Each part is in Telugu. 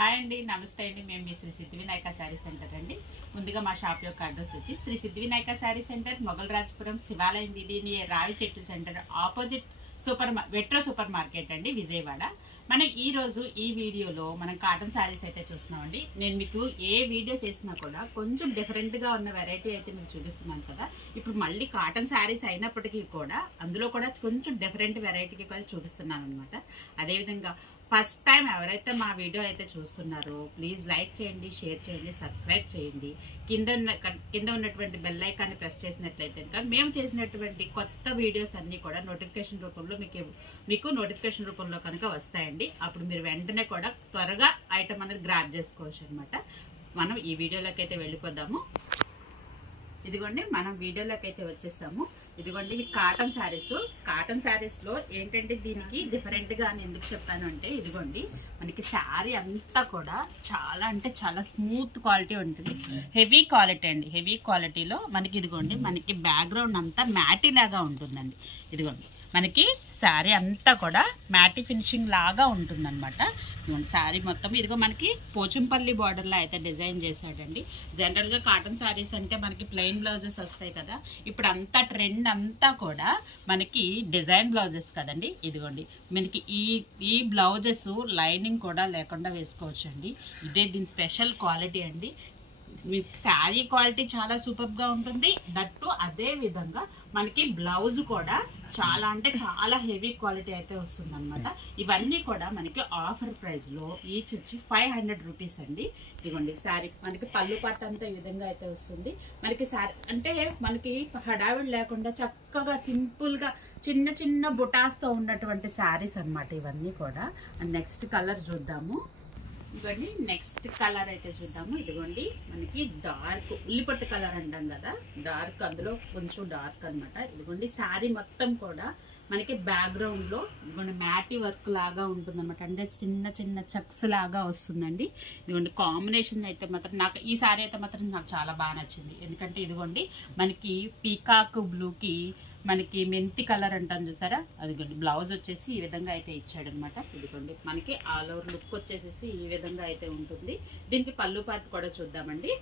హాయ్ అండి, నమస్తే అండి. మేము మీ శ్రీ సిద్ధి వినాయక శారీ సెంటర్ అండి. ముందుగా మా షాప్ యొక్క అడ్రస్ వచ్చి శ్రీ సిద్ధి వినాయక శారీ సెంటర్, మొగల్రాజపురం, శివాలయం వీధి, రావి చెట్టు సెంటర్ ఆపోజిట్ వెట్రో సూపర్ మార్కెట్ అండి, విజయవాడ. మనం ఈ రోజు ఈ వీడియోలో మనం కాటన్ శారీస్ అయితే చూస్తున్నామండి. నేను మీకు ఏ వీడియో చేసినా కూడా కొంచెం డిఫరెంట్ గా ఉన్న వెరైటీ అయితే మీకు చూపిస్తున్నాను కదా. ఇప్పుడు మళ్ళీ కాటన్ శారీస్ అయినప్పటికీ కూడా అందులో కూడా కొంచెం డిఫరెంట్ వెరైటీకి కూడా చూపిస్తున్నాను అనమాట. అదేవిధంగా ఫస్ట్ టైం ఎవరైతే మా వీడియో అయితే చూస్తున్నారో ప్లీజ్ లైక్ చేయండి, షేర్ చేయండి, సబ్స్క్రైబ్ చేయండి. కింద ఉన్నటువంటి బెల్ ఐకాన్ని ప్రెస్ చేసినట్లయితే కనుక మేము చేసినటువంటి కొత్త వీడియోస్ అన్ని కూడా నోటిఫికేషన్ రూపంలో మీకు నోటిఫికేషన్ రూపంలో కనుక వస్తాయండి. అప్పుడు మీరు వెంటనే కూడా త్వరగా ఐటమ్ అనేది గ్రాబ్ చేసుకోవచ్చు అనమాట. మనం ఈ వీడియోలోకి అయితే వెళ్ళిపోదాము. ఇదిగోండి, మనం వీడియోలోకి అయితే వచ్చేస్తాము. ఇదిగోండి, ఇవి కాటన్ శారీస్. కాటన్ శారీస్ లో ఏంటంటే దీనికి డిఫరెంట్ గా అని ఎందుకు చెప్పాను అంటే, ఇదిగోండి మనకి శారీ అంతా కూడా చాలా అంటే చాలా స్మూత్ క్వాలిటీ ఉంటుంది. హెవీ క్వాలిటీ అండి. హెవీ క్వాలిటీలో మనకి ఇదిగోండి మనకి బ్యాక్గ్రౌండ్ అంతా మ్యాటీ లాగా ఉంటుందండి. ఇదిగోండి మనకి శారీ అంతా కూడా మ్యాటీ ఫినిషింగ్ లాగా ఉంటుందన్నమాట. శారీ మొత్తం ఇదిగో మనకి పోచంపల్లి బార్డర్ లా అయితే డిజైన్ చేశాడండి. జనరల్ గా కాటన్ శారీస్ అంటే మనకి ప్లెయిన్ బ్లౌజెస్ వస్తాయి కదా. ఇప్పుడు అంతా ట్రెండ్ అంతా కూడా మనకి డిజైన్ బ్లౌజెస్ కదండి. ఇదిగోండి మనకి ఈ బ్లౌజెస్ లైనింగ్ కూడా లేకుండా వేసుకోవచ్చు అండి. ఇదే దీని స్పెషల్ క్వాలిటీ అండి. మీకు శారీ క్వాలిటీ చాలా సూపర్ గా ఉంటుంది. దట్టు అదే విధంగా మనకి బ్లౌజ్ కూడా చాలా అంటే చాలా హెవీ క్వాలిటీ అయితే వస్తుంది అనమాట. ఇవన్నీ కూడా మనకి ఆఫర్ ప్రైస్ లో ఈచ్ వచ్చి 500 రూపీస్ అండి. ఇదిగోండి శారీ మనకి పళ్ళు పట్టు అంతా ఈ విధంగా అయితే వస్తుంది. మనకి శారీ అంటే మనకి హడావిడి లేకుండా చక్కగా సింపుల్ గా చిన్న చిన్న బుటాస్ తో ఉన్నటువంటి శారీస్ అనమాట ఇవన్నీ కూడా. అండ్ నెక్స్ట్ కలర్ చూద్దాము. ఇదిగోండి నెక్స్ట్ కలర్ అయితే చూద్దాము. ఇదిగోండి మనకి డార్క్ ఉల్లిపట్టు కలర్ అంటాం కదా, డార్క్, అందులో కొంచెం డార్క్ అనమాట. ఇదిగోండి శారీ మొత్తం కూడా మనకి బ్యాక్గ్రౌండ్ లో ఇదిగోండి మ్యాటీ వర్క్ లాగా ఉంటుంది అనమాట. అంటే చిన్న చిన్న చక్స్ లాగా వస్తుందండి. ఇదిగోండి కాంబినేషన్ అయితే మాత్రం నాకు ఈ శారీ అయితే మాత్రం నాకు చాలా బాగా నచ్చింది. ఎందుకంటే ఇదిగోండి మనకి పీకాక్ బ్లూకి మనకి మెంతి కలర్ అంటాం చూసారా, అదిగోండి బ్లౌజ్ వచ్చేసి ఈ విధంగా అయితే ఇచ్చాడు అనమాట. ఇదిగోండి మనకి ఆల్ ఓవర్ లుక్ వచ్చేసేసి ఈ విధంగా అయితే ఉంటుంది. దీనికి పళ్ళు పార్ట్ కూడా చూద్దామండి.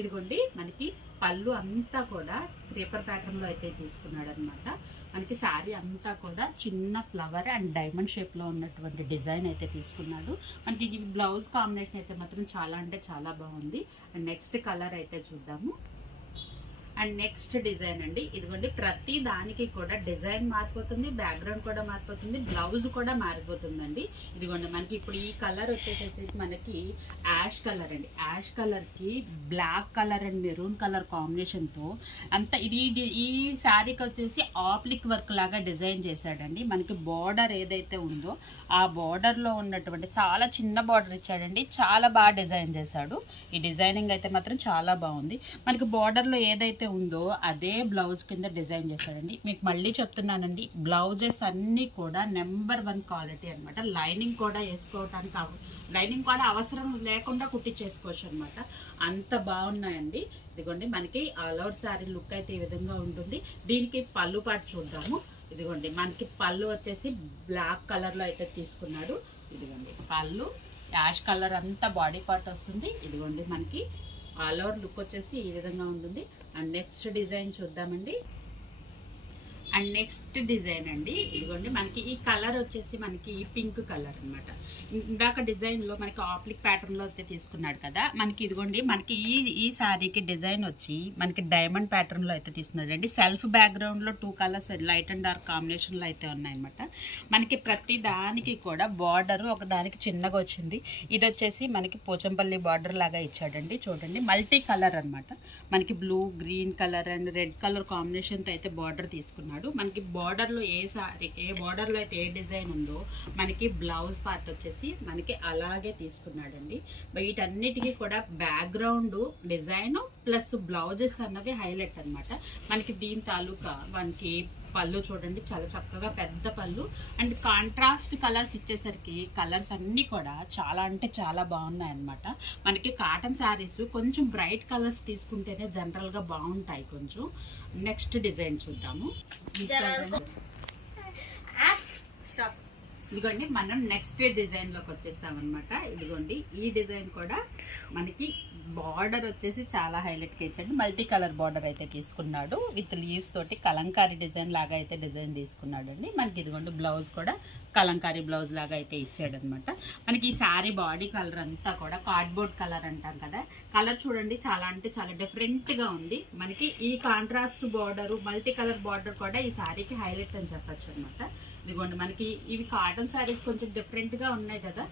ఇదిగోండి మనకి పళ్ళు అంతా కూడా క్రీపర్ ప్యాటర్న్ లో అయితే తీసుకున్నాడు అనమాట. మనకి శారీ అంతా కూడా చిన్న ఫ్లవర్ అండ్ డైమండ్ షేప్ లో ఉన్నటువంటి డిజైన్ అయితే తీసుకున్నాడు. మనకి ఈ బ్లౌజ్ కాంబినేషన్ అయితే మాత్రం చాలా అంటే చాలా బాగుంది. అండ్ నెక్స్ట్ కలర్ అయితే చూద్దాము. అండ్ నెక్స్ట్ డిజైన్ అండి. ఇదిగోండి ప్రతి దానికి కూడా డిజైన్ మారిపోతుంది, బ్యాక్గ్రౌండ్ కూడా మారిపోతుంది, బ్లౌజ్ కూడా మారిపోతుందండి. ఇదిగోండి మనకి ఇప్పుడు ఈ కలర్ వచ్చేసేసి మనకి యాష్ కలర్ అండి. యాష్ కలర్ కి black colour and maroon colour combination తో అంతా ఈ శారీకి వచ్చేసి ఆప్లిక్ వర్క్ లాగా డిజైన్ చేశాడండి. మనకి బార్డర్ ఏదైతే ఉందో ఆ బార్డర్ లో ఉన్నటువంటి చాలా చిన్న బార్డర్ ఇచ్చాడండి. చాలా బాగా డిజైన్ చేశాడు. ఈ డిజైనింగ్ అయితే మాత్రం చాలా బాగుంది. మనకి బార్డర్ లో ఏదైతే ఉందో అదే బ్లౌజ్ కింద డిజైన్ చేశాడండి. మీకు మళ్ళీ చెప్తున్నానండి, బ్లౌజెస్ అన్ని కూడా నెంబర్ 1 క్వాలిటీ అనమాట. లైనింగ్ కూడా వేసుకోవటానికి లైనింగ్ కూడా అవసరం లేకుండా కుట్టించేసుకోవచ్చు అనమాట. అంత బాగున్నాయండి. ఇదిగోండి మనకి ఆల్ ఓవర్ శారీ లుక్ అయితే ఈ విధంగా ఉంటుంది. దీనికి పళ్ళు పాటు చూద్దాము. ఇదిగోండి మనకి పళ్ళు వచ్చేసి బ్లాక్ కలర్ లో అయితే తీసుకున్నాడు. ఇదిగోండి పళ్ళు యాష్ కలర్ అంతా బాడీ పార్ట్ వస్తుంది. ఇదిగోండి మనకి ఆల్ ఓవర్ లుక్ వచ్చేసి ఈ విధంగా ఉంటుంది. అండ్ నెక్స్ట్ డిజైన్ చూద్దామండి. అండ్ నెక్స్ట్ డిజైన్ అండి. ఇదిగోండి మనకి ఈ కలర్ వచ్చేసి మనకి పింక్ కలర్ అనమాట. ఇందాక డిజైన్ లో మనకి ఆప్లిక్ ప్యాటర్న్ లో అయితే తీసుకున్నాడు కదా. మనకి ఇదిగోండి మనకి ఈ శారీకి డిజైన్ వచ్చి మనకి డైమండ్ ప్యాటర్న్ లో అయితే తీసుకున్నాడు అండి. సెల్ఫ్ బ్యాక్గ్రౌండ్ లో 2 colours light and dark combination లో అయితే ఉన్నాయన్నమాట. మనకి ప్రతి దానికి కూడా బార్డర్ ఒక దానికి చిన్నగా వచ్చింది. ఇది వచ్చేసి మనకి పోచంపల్లి బార్డర్ లాగా ఇచ్చాడండి. చూడండి మల్టీ కలర్ అనమాట. మనకి blue, green colour and red colour combination తో అయితే బార్డర్ తీసుకున్నాడు. మనకి బార్డర్ లో ఏ బార్డర్ లో అయితే ఏ డిజైన్ ఉందో మనకి బ్లౌజ్ పార్ట్ వచ్చేసి మనకి అలాగే తీసుకున్నాడండి. వీటన్నిటికీ కూడా బ్యాక్గ్రౌండ్ డిజైన్ ప్లస్ బ్లౌజెస్ అన్నవి హైలైట్ అనమాట. మనకి దీని తాలూకా మనకి పళ్ళు చూడండి చాలా చక్కగా పెద్ద పళ్ళు అండ్ కాంట్రాస్ట్ కలర్స్ ఇచ్చేసరికి కలర్స్ అన్ని కూడా చాలా అంటే చాలా బాగున్నాయి అనమాట. మనకి కాటన్ శారీస్ కొంచెం బ్రైట్ కలర్స్ తీసుకుంటేనే జనరల్ గా బాగుంటాయి. కొంచెం నెక్స్ట్ డిజైన్ చూద్దాము. ఇదిగోండి మనం నెక్స్ట్ డిజైన్ లోకి వచ్చేస్తాం అనమాట. ఇదిగోండి ఈ డిజైన్ కూడా మనకి బార్డర్ వచ్చేసి చాలా హైలైట్ గా ఇచ్చాడు. మల్టీ కలర్ బార్డర్ అయితే తీసుకున్నాడు. విత్ లీవ్స్ తోటి కలంకారీ డిజైన్ లాగా అయితే డిజైన్ తీసుకున్నాడు అండి. మనకి ఇదిగోండి బ్లౌజ్ కూడా కలంకారీ బ్లౌజ్ లాగా అయితే ఇచ్చాడు అనమాట. మనకి ఈ శారీ బాడీ కలర్ అంతా కూడా కార్డ్బోర్డ్ కలర్ అంటాం కదా, కలర్ చూడండి చాలా అంటే చాలా డిఫరెంట్ గా ఉంది. మనకి ఈ contrast border multi colour border కూడా ఈ శారీకి హైలైట్ అని చెప్పచ్చు అనమాట. ఇదిగోండి మనకి ఇవి కాటన్ శారీస్ కొంచెం డిఫరెంట్ గా ఉన్నాయి కదా.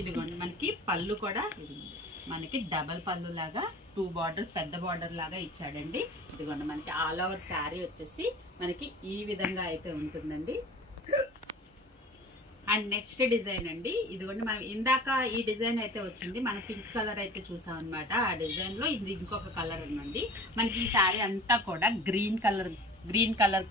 ఇదిగోండి మనకి పళ్ళు కూడా మనకి డబల్ పళ్ళు లాగా 2 బార్డర్స్ పెద్ద బార్డర్ లాగా ఇచ్చాడండి. ఇదిగోండి మనకి ఆల్ ఓవర్ శారీ వచ్చేసి మనకి ఈ విధంగా అయితే ఉంటుందండి. అండ్ నెక్స్ట్ డిజైన్ అండి. ఇదిగోండి మనం ఇందాక ఈ డిజైన్ అయితే వచ్చింది, మన పింక్ కలర్ అయితే చూసాం అనమాట. ఆ డిజైన్ లో ఇది ఇంకొక కలర్ ఉందండి. మనకి ఈ శారీ అంతా కూడా గ్రీన్ కలర్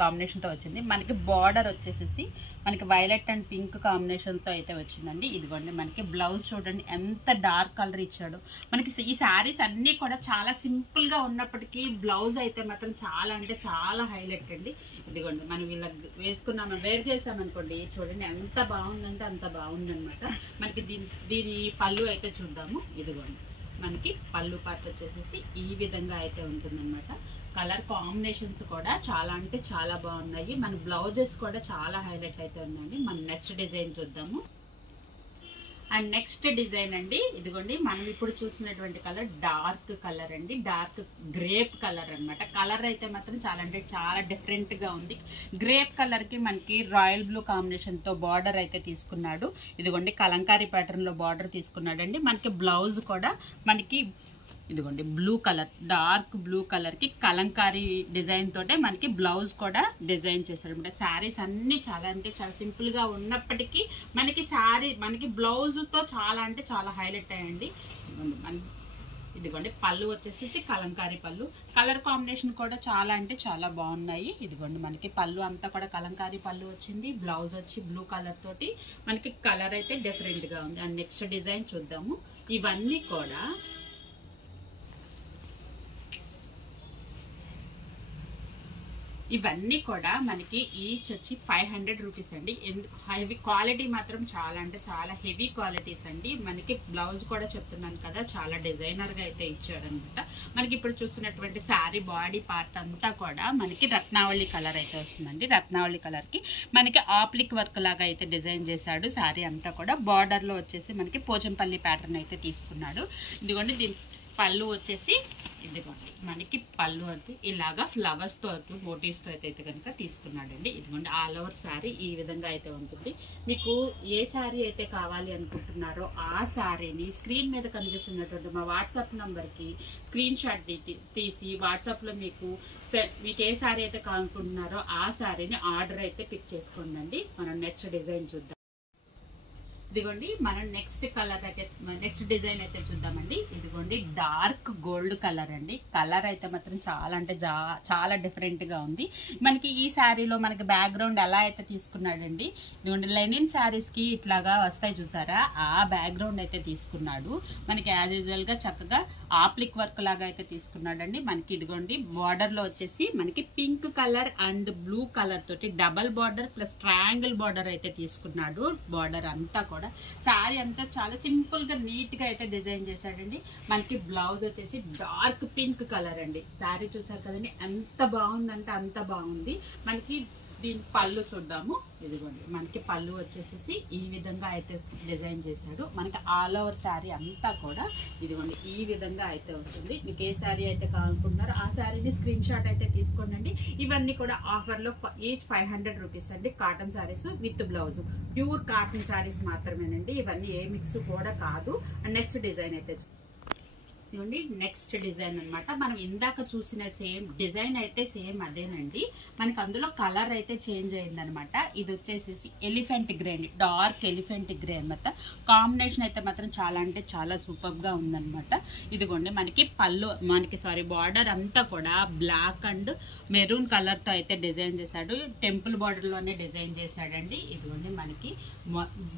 కాంబినేషన్ తో వచ్చింది. మనకి బార్డర్ వచ్చేసేసి మనకి వైలెట్ అండ్ పింక్ కాంబినేషన్ తో అయితే వచ్చిందండి. ఇదిగోండి మనకి బ్లౌజ్ చూడండి ఎంత డార్క్ కలర్ ఇచ్చాడు. మనకి ఈ శారీస్ అన్ని కూడా చాలా సింపుల్ గా ఉన్నప్పటికీ బ్లౌజ్ అయితే మాత్రం చాలా అంటే చాలా హైలైట్ అండి. ఇదిగోండి మనం ఇలా వేసుకున్నాము, వేర్ చేసామనుకోండి చూడండి ఎంత బాగుందంటే అంత బాగుందనమాట. మనకి దీని పళ్ళు అయితే చూద్దాము. ఇదిగోండి మనకి పళ్ళు పార్ట్ వచ్చేసేసి ఈ విధంగా అయితే ఉంటుందన్నమాట. కలర్ కాంబినేషన్స్ కూడా చాలా అంటే చాలా బాగున్నాయి. మన బ్లౌజెస్ కూడా చాలా హైలైట్ అయితే ఉన్నాయండి. మనం నెక్స్ట్ డిజైన్ చూద్దాము. అండ్ నెక్స్ట్ డిజైన్ అండి. ఇదిగోండి మనం ఇప్పుడు చూసినటువంటి కలర్ డార్క్ కలర్ అండి, డార్క్ గ్రేప్ కలర్ అన్నమాట. కలర్ అయితే మాత్రం చాలా అంటే చాలా డిఫరెంట్ గా ఉంది. గ్రేప్ కలర్ కి మనకి రాయల్ బ్లూ కాంబినేషన్ తో బార్డర్ అయితే తీసుకున్నాడు. ఇదిగోండి కలంకారీ ప్యాటర్న్ లో బార్డర్ తీసుకున్నాడు అండి. మనకి బ్లౌజ్ కూడా మనకి ఇదిగోండి blue colour, dark blue colour కి కలంకారీ డిజైన్ తోటే మనకి బ్లౌజ్ కూడా డిజైన్ చేశారు అనమాట. శారీస్ అన్ని చాలా అంటే చాలా సింపుల్ గా ఉన్నప్పటికీ మనకి శారీ మనకి బ్లౌజ్ తో చాలా అంటే చాలా హైలైట్ అయ్యండి. ఇదిగోండి పళ్ళు వచ్చేసి కలంకారీ పళ్ళు. కలర్ కాంబినేషన్ కూడా చాలా అంటే చాలా బాగున్నాయి. ఇదిగోండి మనకి పళ్ళు అంతా కూడా కలంకారీ పళ్ళు వచ్చింది. బ్లౌజ్ వచ్చి బ్లూ కలర్ తోటి మనకి కలర్ అయితే డిఫరెంట్ గా ఉంది. అండ్ నెక్స్ట్ డిజైన్ చూద్దాము. ఇవన్నీ కూడా మనకి ఈచ్ వచ్చి 500 రూపీస్ అండి. హెవీ క్వాలిటీ మాత్రం చాలా అంటే చాలా హెవీ క్వాలిటీస్ అండి. మనకి బ్లౌజ్ కూడా చెప్తున్నాను కదా చాలా డిజైనర్ గా అయితే ఇచ్చాడనమాట. మనకి ఇప్పుడు చూసినటువంటి శారీ బాడీ పార్ట్ అంతా కూడా మనకి రత్నావళి కలర్ అయితే వస్తుందండి. రత్నావళి కలర్ కి మనకి ఆప్లిక్ వర్క్ లాగా అయితే డిజైన్ చేశాడు. శారీ అంతా కూడా బార్డర్ లో వచ్చేసి మనకి పోచంపల్లి ప్యాటర్న్ అయితే తీసుకున్నాడు. ఇదిగోండి దీని పళ్ళు వచ్చేసి ఇదిగోండి మనకి పళ్ళు అంటే ఇలాగా ఫ్లవర్స్ తో మోటివ్స్ తో అయితే కనుక తీసుకున్నాడండి. ఇదిగోండి ఆల్ ఓవర్ శారీ ఈ విధంగా అయితే ఉంటుంది. మీకు ఏ శారీ అయితే కావాలి అనుకుంటున్నారో ఆ శారీని స్క్రీన్ మీద కనిపిస్తున్నటువంటి మా వాట్సాప్ నంబర్ కి స్క్రీన్ షాట్ తీసి వాట్సాప్ లో మీకు ఏ శారీ అయితే కావాలనుకుంటున్నారో ఆ శారీని ఆర్డర్ అయితే పిక్ చేసుకోండి. మనం నెక్స్ట్ డిజైన్ చూద్దాం. ఇదిగోండి మనం నెక్స్ట్ డిజైన్ అయితే చూద్దామండి. ఇదిగోండి డార్క్ గోల్డ్ కలర్ అండి. కలర్ అయితే మాత్రం చాలా అంటే చాలా డిఫరెంట్ గా ఉంది. మనకి ఈ శారీలో మనకి బ్యాక్గ్రౌండ్ ఎలా అయితే తీసుకున్నాడండి. ఇదిగోండి లెనిన్ శారీస్ కి ఇట్లాగా వస్తాయి చూసారా, ఆ బ్యాక్గ్రౌండ్ అయితే తీసుకున్నాడు. మనకి యాజ్ యూజువల్ గా చక్కగా ఆప్లిక్ వర్క్ లాగా అయితే తీసుకున్నాడండి. మనకి ఇదిగోండి బార్డర్ లో వచ్చేసి మనకి pink colour and blue colour తోటి double border plus triangle border అయితే తీసుకున్నాడు. బార్డర్ అంతా కూడా శారీ అంతా చాలా సింపుల్ గా నీట్ గా అయితే డిజైన్ చేశాడండి. మనకి బ్లౌజ్ వచ్చేసి డార్క్ పింక్ కలర్ అండి. శారీ చూసారు కదండి ఎంత బాగుందంటే అంత బాగుంది. మనకి దీని పళ్ళు చూద్దాము. ఇదిగోండి మనకి పళ్ళు వచ్చేసి ఈ విధంగా అయితే డిజైన్ చేశాడు. మనకి ఆల్ ఓవర్ శారీ అంతా కూడా ఇదిగోండి ఈ విధంగా అయితే వస్తుంది. మీకు ఏ శారీ అయితే కావాలనుకుంటున్నారో ఆ శారీని స్క్రీన్ షాట్ అయితే తీసుకోండి. ఇవన్నీ కూడా ఆఫర్ లో ఈచ్ 500 రూపీస్ అండి. Cotton saris with blouse, pure cotton saris మాత్రమేనండి. ఇవన్నీ ఏ మిక్స్ కూడా కాదు. నెక్స్ట్ డిజైన్ అయితే ఇదిగోండి నెక్స్ట్ డిజైన్ అన్నమాట. మనం ఇందాక చూసిన సేమ్ డిజైన్ అయితే సేమ్ అదేనండి. మనకి అందులో కలర్ అయితే చేంజ్ అయిందనమాట. ఇది వచ్చేసి ఎలిఫెంట్ గ్రే అండి, డార్క్ ఎలిఫెంట్ గ్రే అనమాట. కాంబినేషన్ అయితే మాత్రం చాలా అంటే చాలా సూపర్ గా ఉందనమాట. ఇదిగోండి మనకి పళ్ళు బార్డర్ అంతా కూడా బ్లాక్ అండ్ మెరూన్ కలర్ తో అయితే డిజైన్ చేశాడు. టెంపుల్ బార్డర్ లోనే డిజైన్ చేశాడండి. ఇదిగోండి మనకి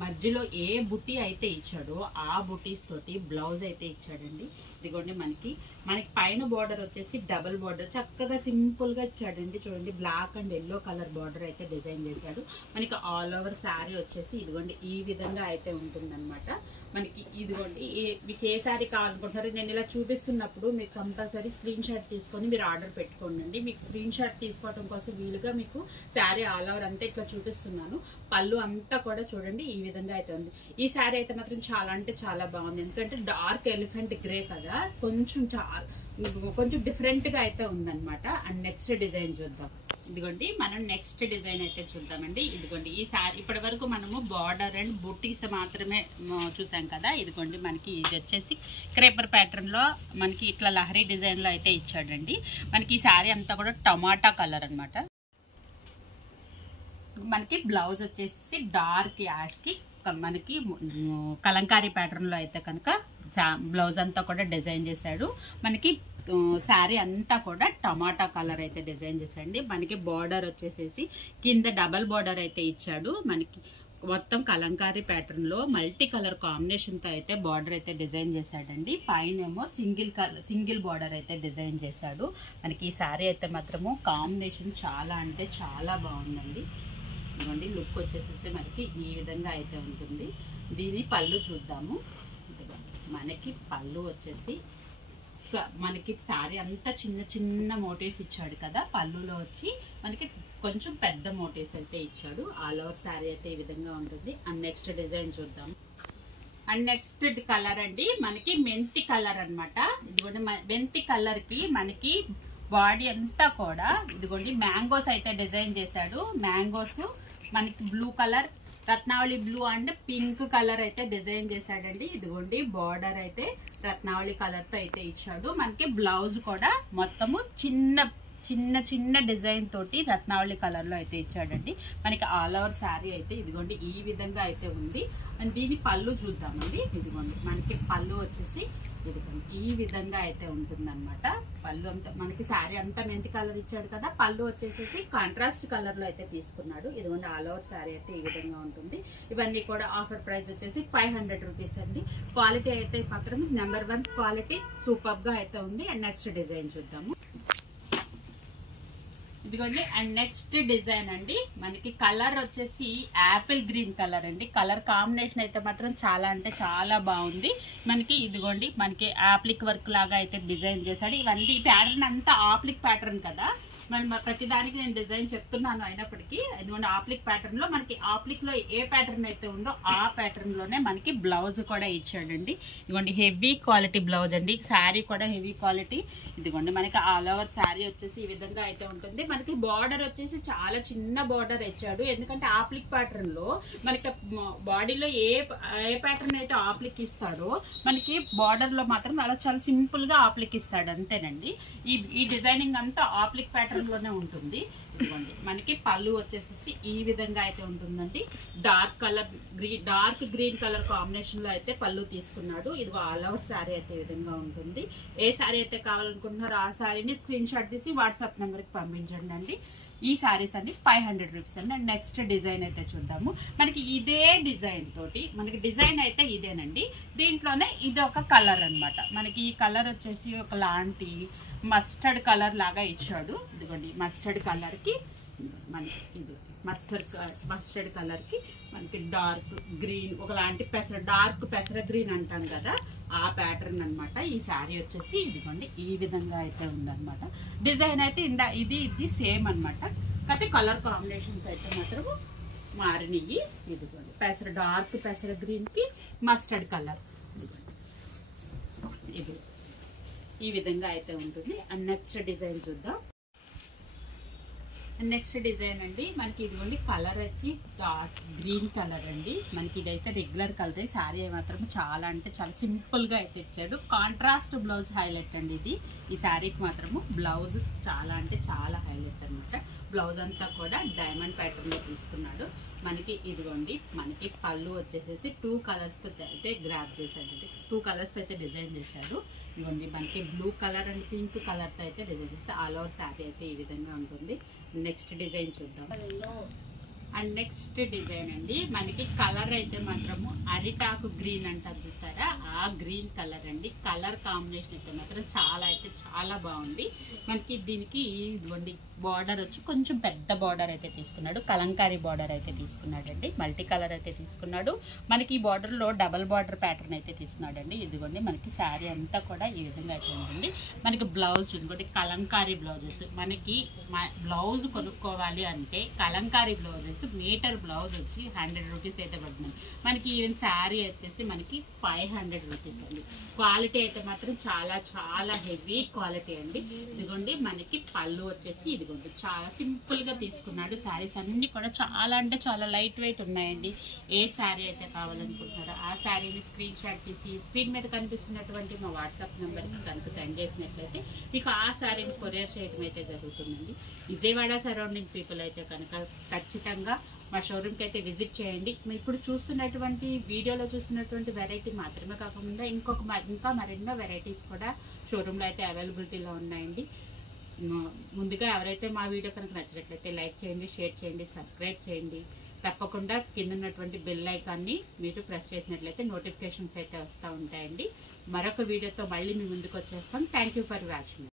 మధ్యలో ఏ బుట్టి అయితే ఇచ్చాడో ఆ బుటీస్ తోటి బ్లౌజ్ అయితే ఇచ్చాడండి. ఇదిగోండి మనకి మనకి పైన బార్డర్ వచ్చేసి డబుల్ బార్డర్ చక్కగా సింపుల్ గా ఇచ్చాడండి. చూడండి black and yellow colour border అయితే డిజైన్ చేశాడు. మనకి ఆల్ ఓవర్ శారీ వచ్చేసి ఇదిగోండి ఈ విధంగా అయితే ఉంటుందన్నమాట. మనకి ఇదిగోండి మీకు ఏ శారీ కావాలనుకుంటున్నారు నేను ఇలా చూపిస్తున్నప్పుడు మీరు కంపల్సరీ స్క్రీన్ షాట్ తీసుకొని మీరు ఆర్డర్ పెట్టుకోండి. మీకు స్క్రీన్ షాట్ తీసుకోవడం కోసం వీలుగా మీకు శారీ ఆల్ ఓవర్ అంతా ఇట్లా చూపిస్తున్నాను. పళ్ళు అంతా కూడా చూడండి ఈ విధంగా అయితే ఉంది. ఈ శారీ అయితే మాత్రం చాలా అంటే చాలా బాగుంది. ఎందుకంటే డార్క్ ఎలిఫెంట్ గ్రే కదా, కొంచెం డిఫరెంట్ గా అయితే ఉందన్నమాట. అండ్ నెక్స్ట్ డిజైన్ చూద్దాం. ఇదిగోండి మనం నెక్స్ట్ డిజైన్ అయితే చూద్దామండి. ఇదిగోండి ఈ శారీ ఇప్పటి వరకు మనము బార్డర్ అండ్ బుట్టీస్ మాత్రమే చూసాం కదా. ఇదిగోండి మనకి ఇది వచ్చేసి క్రేపర్ ప్యాటర్న్ లో మనకి ఇట్లా లహరీ డిజైన్ లో అయితే ఇచ్చాడండి. మనకి ఈ శారీ అంతా కూడా టమాటా కలర్ అన్నమాట. మనకి బ్లౌజ్ వచ్చేసి డార్క్ యాష్ కి మనకి కలంకారీ ప్యాటర్న్ లో అయితే కనుక బ్లౌజ్ అంతా కూడా డిజైన్ చేశాడు. మనకి శారీ అంతా కూడా టమాటా కలర్ అయితే డిజైన్ చేశాడండి. మనకి బార్డర్ వచ్చేసేసి కింద డబల్ బార్డర్ అయితే ఇచ్చాడు. మనకి మొత్తం కలంకారీ ప్యాటర్న్ లో మల్టీ కలర్ కాంబినేషన్ తో అయితే బార్డర్ అయితే డిజైన్ చేశాడండి. పైన ఏమో సింగిల్ బార్డర్ అయితే డిజైన్ చేశాడు. మనకి ఈ శారీ అయితే మాత్రము కాంబినేషన్ చాలా అంటే చాలా బాగుందండి. ఇదిగోండి లుక్ వచ్చేసేసి మనకి ఈ విధంగా అయితే ఉంటుంది. దీని పళ్ళు చూద్దాము. మనకి పళ్ళు వచ్చేసి మనకి శారీ అంతా చిన్న చిన్న మోటివ్స్ ఇచ్చాడు కదా. పళ్ళులో వచ్చి మనకి కొంచెం పెద్ద మోటివ్స్ అయితే ఇచ్చాడు. ఆల్ ఓవర్ శారీ అయితే ఈ విధంగా ఉంటుంది. అండ్ నెక్స్ట్ డిజైన్ చూద్దాం. అండ్ నెక్స్ట్ కలర్ అండి మనకి మెంతి కలర్ అన్నమాట. ఇదిగోండి మెంతి కలర్ కి మనకి బాడీ అంతా కూడా ఇదిగోండి మ్యాంగోస్ అయితే డిజైన్ చేశాడు. మ్యాంగోస్ మనకి blue colour, Ratnavali blue and pink colour అయితే డిజైన్ చేశాడండి. ఇదిగోండి బార్డర్ అయితే రత్నావళి కలర్ తో అయితే ఇచ్చాడు. మనకి బ్లౌజ్ కూడా మొత్తము చిన్న చిన్న చిన్న డిజైన్ తోటి రత్నావళి కలర్ లో అయితే ఇచ్చాడండి. మనకి ఆల్ ఓవర్ శారీ అయితే ఇదిగోండి ఈ విధంగా అయితే ఉంది. అండ్ దీని పళ్ళు చూద్దామండి. ఇదిగోండి మనకి పళ్ళు వచ్చేసి ఇదిగోండి ఈ విధంగా అయితే ఉంటుందన్నమాట. పళ్ళు అంతా మనకి శారీ అంతా మెంతి కలర్ ఇచ్చాడు కదా. పళ్ళు వచ్చేసేసి కాంట్రాస్ట్ కలర్ లో అయితే తీసుకున్నాడు. ఇదిగోండి ఆల్ ఓవర్ శారీ అయితే ఈ విధంగా ఉంటుంది. ఇవన్నీ కూడా ఆఫర్ ప్రైస్ వచ్చేసి 500 రూపీస్ అండి. క్వాలిటీ అయితే మాత్రం నెంబర్ 1 క్వాలిటీ సూపర్ గా అయితే ఉంది. అండ్ నెక్స్ట్ డిజైన్ చూద్దాము. ఇదిగోండి అండ్ నెక్స్ట్ డిజైన్ అండి మనకి కలర్ వచ్చేసి యాపిల్ గ్రీన్ కలర్ అండి. కలర్ కాంబినేషన్ అయితే మాత్రం చాలా అంటే చాలా బాగుంది. మనకి ఇదిగోండి మనకి ఆప్లిక్ వర్క్ లాగా అయితే డిజైన్ చేశాడు. ఇవన్నీ ప్యాటర్న్ అంతా ఆప్లిక్ ప్యాటర్న్ కదా. మరి ప్రతిదానికి నేను డిజైన్ చెప్తున్నాను. అయినప్పటికీ ఇదిగోండి ఆప్లిక్ ప్యాటర్న్ లో మనకి ఆప్లిక్ లో ఏ ప్యాటర్న్ అయితే ఉందో ఆ ప్యాటర్న్ లోనే మనకి బ్లౌజ్ కూడా ఇచ్చాడండి. ఇదిగోండి హెవీ క్వాలిటీ బ్లౌజ్ అండి. శారీ కూడా హెవీ క్వాలిటీ. ఇదిగోండి మనకి ఆల్ ఓవర్ శారీ వచ్చేసి ఈ విధంగా అయితే ఉంటుంది. మనకి బార్డర్ వచ్చేసి చాలా చిన్న బార్డర్ ఇచ్చాడు. ఎందుకంటే ఆప్లిక్ ప్యాటర్న్ లో మనకి బాడీలో ఏ ప్యాటర్న్ అయితే ఆప్లిక్ ఇస్తాడో మనకి బార్డర్ లో మాత్రం అలా చాలా సింపుల్ గా ఆప్లిక్ ఇస్తాడు అంతేనండి. ఈ డిజైనింగ్ అంతా ఆప్లిక్ ప్యాటర్న్ లోనే ఉంటుంది. ఇదిగోండి మనకి పళ్ళు వచ్చేసి ఈ విధంగా అయితే ఉంటుందండి. డార్క్ గ్రీన్ కలర్ కాంబినేషన్ లో అయితే పళ్ళు తీసుకున్నాడు. ఇది ఆల్ ఓవర్ శారీ అయితే ఈ విధంగా ఉంటుంది. ఏ శారీ అయితే కావాలనుకుంటున్నారో ఆ శారీని స్క్రీన్ షాట్ తీసి వాట్సాప్ నెంబర్ కి పంపించండి అండి. ఈ శారీస్ అన్ని 500 రూపీస్ అండి. అండ్ నెక్స్ట్ డిజైన్ అయితే చూద్దాము. మనకి ఇదే డిజైన్ తోటి మనకి డిజైన్ అయితే ఇదేనండి. దీంట్లోనే ఇది ఒక కలర్ అన్నమాట. మనకి ఈ కలర్ వచ్చేసి ఒక లాంటి మస్టర్డ్ కలర్ లాగా ఇచ్చాడు. ఇదిగోండి మస్టర్డ్ కలర్ కి మనకి ఇది మస్టర్డ్ కలర్ కి మనకి డార్క్ గ్రీన్ ఒకలాంటి డార్క్ పెసర గ్రీన్ అంటాం కదా ఆ ప్యాటర్న్ అన్నమాట. ఈ శారీ వచ్చేసి ఇదిగోండి ఈ విధంగా అయితే ఉందన్నమాట. డిజైన్ అయితే ఇది సేమ్ అన్నమాట. కాకపోతే కలర్ కాంబినేషన్స్ అయితే మాత్రం మారినవి. ఇదిగోండి డార్క్ పెసర గ్రీన్ కి మస్టర్డ్ కలర్ ఇది ఈ విధంగా అయితే ఉంటుంది. అండ్ నెక్స్ట్ డిజైన్ చూద్దాం. నెక్స్ట్ డిజైన్ అండి మనకి ఇదిగోండి కలర్ వచ్చి డార్క్ గ్రీన్ కలర్ అండి. మనకి ఇదైతే రెగ్యులర్ కలర్. శారీ మాత్రం చాలా అంటే చాలా సింపుల్ గా అయితే ఇచ్చాడు. కాంట్రాస్ట్ బ్లౌజ్ హైలైట్ అండి ఇది. ఈ శారీకి మాత్రము బ్లౌజ్ చాలా అంటే చాలా హైలైట్ అనమాట. బ్లౌజ్ అంతా కూడా డైమండ్ ప్యాటర్న్ లో తీసుకున్నాడు. మనకి ఇదిగోండి మనకి పళ్ళు వచ్చేసేసి 2 కలర్స్ తో అయితే గ్రాప్ చేశాడు. 2 కలర్స్ తో అయితే డిజైన్ చేశాడు. ఇదిగోండి మనకి blue colour and pink colour తో అయితే డిజైన్ చేస్తే ఆల్ ఓవర్ శారీ అయితే ఈ విధంగా ఉంటుంది. నెక్స్ట్ డిజైన్ చూద్దాం. అండ్ నెక్స్ట్ డిజైన్ అండి, మనకి కలర్ అయితే మాత్రము అరిటాకు గ్రీన్ అంటారు చూసారా, ఆ గ్రీన్ కలర్ అండి. కలర్ కాంబినేషన్ అయితే మాత్రం చాలా బాగుంది. మనకి దీనికి ఇదిగోండి బార్డర్ వచ్చి కొంచెం పెద్ద బార్డర్ అయితే తీసుకున్నాడు, కలంకారీ బార్డర్ అయితే తీసుకున్నాడు అండి. మల్టీ కలర్ అయితే తీసుకున్నాడు. మనకి ఈ బార్డర్ లో డబల్ బార్డర్ ప్యాటర్న్ అయితే తీసుకున్నాడు అండి. ఇదిగోండి మనకి శారీ అంతా కూడా ఈ విధంగా అయితే ఉంటుంది. మనకి బ్లౌజ్ ఇంకోటి కలంకారీ బ్లౌజెస్. మనకి బ్లౌజ్ కొనుక్కోవాలి అంటే కలంకారీ బ్లౌజెస్ మీటర్ బ్లౌజ్ వచ్చి 100 రూపీస్ అయితే పడుతుంది. మనకి ఈవెన్ శారీ వచ్చేసి మనకి 500 రూపీస్ అండి. క్వాలిటీ అయితే మాత్రం చాలా హెవీ క్వాలిటీ అండి. ఇదిగోండి మనకి పళ్ళు వచ్చేసి ఇదిగోండి చాలా సింపుల్ గా తీసుకున్నాడు. శారీస్ అన్ని కూడా చాలా లైట్ వెయిట్ ఉన్నాయండి. ఏ శారీ అయితే కావాలనుకుంటున్నారో ఆ శారీని స్క్రీన్ షాట్ తీసి స్క్రీన్ మీద కనిపిస్తున్నటువంటి మా వాట్సాప్ నెంబర్ కి కనుక సెండ్ చేసినట్లయితే మీకు ఆ శారీని కొరియర్ చేయడం అయితే జరుగుతుందండి. విజయవాడ సరౌండింగ్ పీపుల్ అయితే కనుక ఖచ్చితంగా మా షోరూమ్కి అయితే విజిట్ చేయండి. ఇప్పుడు చూస్తున్నటువంటి వీడియోలో చూస్తున్నటువంటి వెరైటీ మాత్రమే కాకుండా ఇంకా మరెన్నో వెరైటీస్ కూడా షోరూంలో అయితే అవైలబిలిటీలో ఉన్నాయండి. ముందుగా ఎవరైతే మా వీడియో కనుక నచ్చినట్లయితే లైక్ చేయండి, షేర్ చేయండి, సబ్స్క్రైబ్ చేయండి. తప్పకుండా కింద ఉన్నటువంటి బెల్ ఐకాన్ని మీరు ప్రెస్ చేసినట్లయితే నోటిఫికేషన్స్ అయితే వస్తూ ఉంటాయండి. మరొక వీడియోతో మళ్ళీ మీ ముందుకు వచ్చేస్తాం. Thank you for watching.